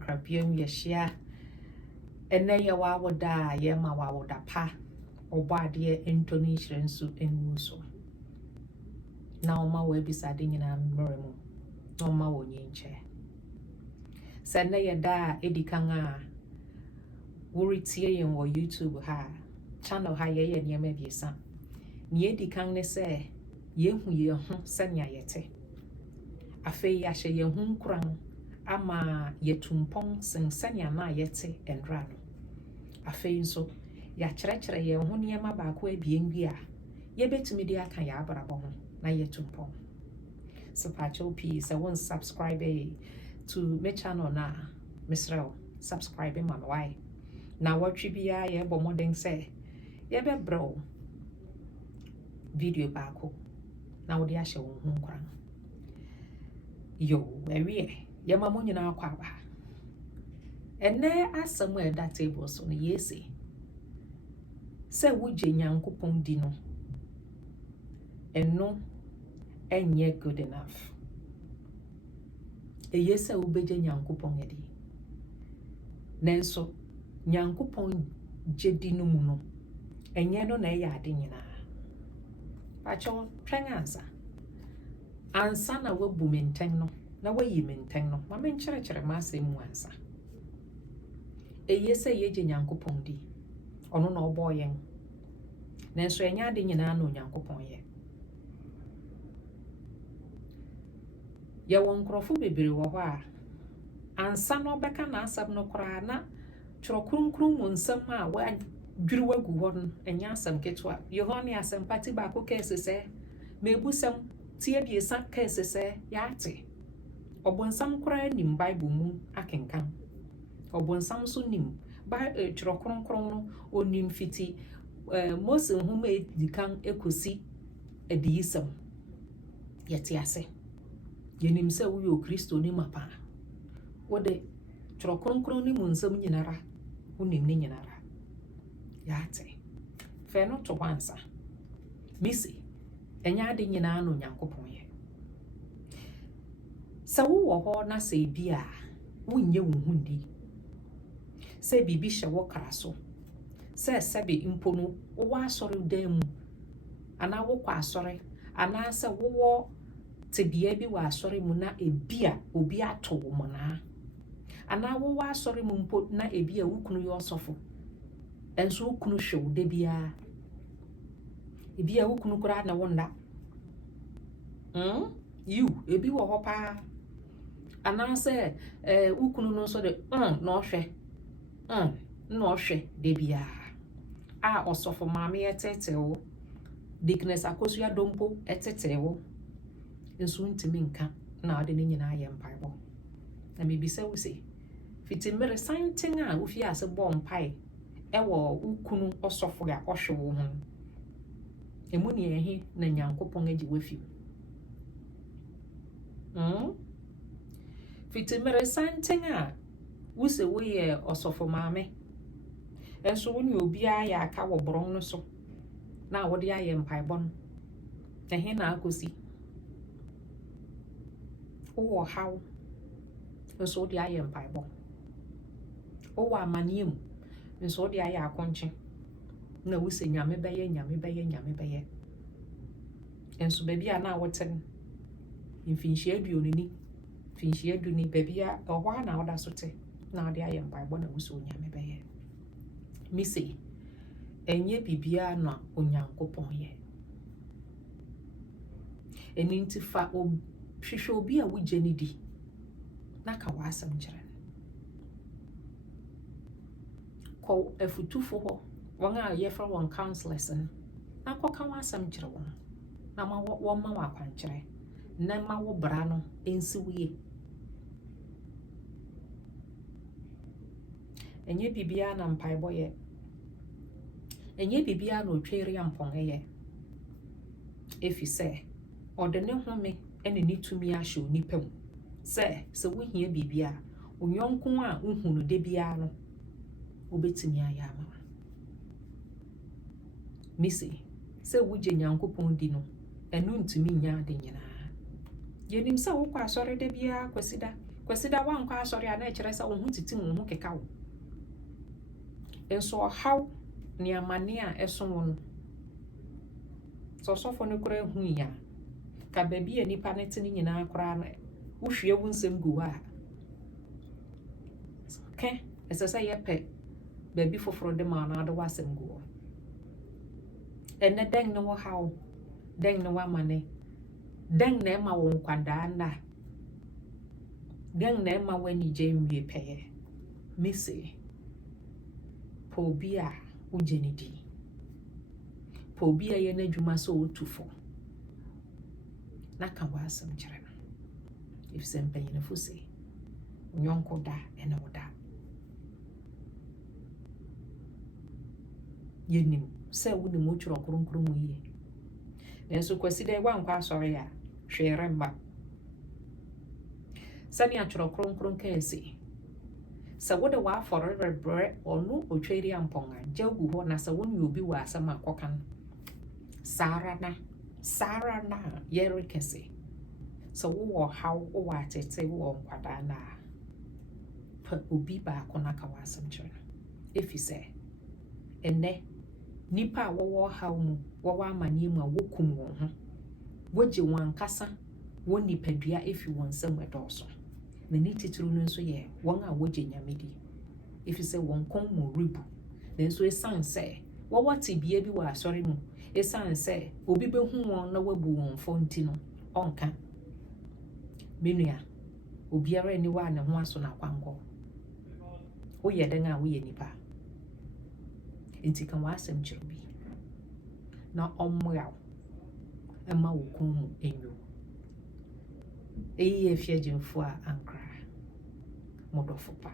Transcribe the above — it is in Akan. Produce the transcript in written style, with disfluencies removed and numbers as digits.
ankrapiam yɛhyia ene ye wa woda ye ma wa woda pa obo ade entoni hyire nso enu so na oma wo ebisade nyina mmeremu na oma wo nyinche se ne ye da edikan a woritie yen wo YouTube ha channel ha ye niam biesa ne edikan ne se ye hu ye ho se nya yete afei ya hye ye hu nkran ama yetumpon sensania na yete enra no afei nso ya kyerɛkyerɛ ye ho niam baako abien bi a ye betumi de aka ya abrabɔ ho na yetumpon so pacho p se won subscribe to my channel na misrel subscribe ma why na watwi bia ye bɔ modern say ye be bro video baako na wo de ahye wo ho nkran yo ewie ye ma mo nyina akwa ba ene asem e da table so no yesi se wo gye Nyankopɔn di no eno enye good enough yesi wo begye Nyankopɔn edi nenso Nyankopɔn gye di no mu no enye no na ya ade nyina pacho twengansa ansa na wabu menten no na wayi menten no ma menkyerɛkyerɛ ma asɛm mu ansa yesi yegye Nyankopɔn di ono na obo yen nenso enye ade nyina na Nyankopɔn ye ye won krofo bebere wo ho a ansa no beka na asɛm no kora na twrokrunkrum mu nsɛm a wa dwiri wagu hɔ no enye asɛm ketwa Yohane asɛm pati ba ko kese sɛ mebusɛm tie biesa kese sɛ yaate obonsam kora nim Bible mu akenkan obonsam so nim ba twrokrunkrum no onim fiti Mose nhoma edikan ekosi ediyisɛm yɛte ase yenim sɛ wo yɛ Kristo ni mapa wode twrokrunkrum ni mu nsɛm nyinara wonim ni nyinara yaate fe no to wansa misi enya ade nyina no Nyankopɔn ye sɛ wo wɔ hɔ na sɛ bia wonnye wo hundi sɛ bibi hye wo kra so sɛ sɛbe mpo no wo asɔre dan mu ana wo kwa asɔre ana sɛ wo tebia bi wa asɔre mu na ebia obi ato wo mona ana wo asɔre mu mpo na ebia wo kunu yɛ ɔsɔfo enso wo kunu hwe wo de bia ebia wo kunu kora na wonda you ebi wo hɔ pa ana sɛ wo kunu no so de na ɔhwɛ na ɔhwɛ de bia a ɔsɔfo maame etetewo Dickness Akosua Dompo etetewo enso ntimi nka na ade ne nyina ayɛ mpaebɔ na mebisa wo se fitimere santen a wo fi ase bɔ mpae ewo ukunu ɔsɔfo ga ɔhwe wo ho emu ne ehi na Nyankopɔn agi wafi fitimere santen a wo se wo yɛ ɔsɔfo maame enso wo ne obi a ya aka wo bron no so na wo de ayɛ mpaebɔ no ehi na akosi wo haw enso de ayɛ mpaebɔ wo amaniem enso de ayɛ akonche na wo se nyame bɛyɛ enso baabi a na woten mfinhyia aduonini finhyia aduni baabi a ɔhɔ na woda so te na de ayɛ mpaebɔ na wo se nyame bɛyɛ misi enye bibia na Onyankopɔn yɛ eni ntifa hwehwɛ obi a wogye ne di na ka wasɛm kyerɛ kɔ afutufo hɔ wɔn a yɛfrɛ wɔn counselors no na kɔka wasɛm kyerɛ wɔn na ma wɔn ma wakwankyerɛ na ma wo bra no ensi wie enye bibia na mpaebɔ yɛ enye bibia na otwere ampɔn yɛ efi sɛ ɔde ne home ene ni tumi ahye onipa mu sɛ wohia bibia onyonko a uhunu de bia no obetimi ayɛ ama misi sɛ wogye Nyankopɔn di no enu ntumi nya ade nyina yenim sɛ wo kwa asɔre de bia Kwasida wan kwa sorry ana kyerɛ sɛ wo ho titi wo ho keka wo. Enso how ne amane a ɛso wo no. So sɔfo no kora hu ya. Ka baabi a nipa ne te ne nyinaa kora no. Wo hwie wo nsɛm gu hɔ a. Ke ɛsɛ sɛ yɛpɛ baabi foforo de ma na de wasɛm gu hɔ. Ɛnɛ dɛn ne wo how, dɛn ne wo amane, dɛn na ɛma wo nkwadaa na, dɛn na ɛma wo anigye nwie pɛyɛ. Mese, pa obi a wogye ne di. Pa obi a yɛ n'adwuma sɛ wotu fo. Na ka wasɛm kyerɛ no. If sɛ mpanyinfo se, nyɔnko da ɛne wo da. Yɛnim sɛ wonim wo twerɛ kronkron mu yie. Nanso kwasida wankɔ asɔre a hwɛre mba. Sani atwerɛ kronkron ka ese. Sɛ wode wafɔre rebrɛ ɔno otweri ampɔn a gya gu hɔ na sɛ wone obi wɔ asɛm akɔka no. Sara na yɛre kɛse. Sɛ wowɔ haw wowɔ atete wowɔ nkwadaa na pa obi baako na ka wasɛm kyerɛ no. Efi sɛ ɛnɛ nipa a wɔwɔ haw mu wɔwɔ amane mu a wokum wɔn ho. Wogye wɔn ankasa wɔn nipadua efi wɔn nsɛm ɛdɔɔso. Na ne titiri no nso yɛ wɔn a wogye nyame di. Efi sɛ wɔn kɔn mu ribu. Nanso esan sɛ wɔwɔ tibea bi wɔ asɔre mu. Esan sɛ obi behu wɔn na wabu wɔn fo nti no ɔnka. Menua obiara ni wa ne ho aso na kwankɔ. Woyɛ den a woyɛ nipa. Nti kan wasɛm kyerɛ bi. Na ɔmmoa ɛma wo kɔn mu enyo. Eyi efie gyemfo a ankra. Modɔfo pa.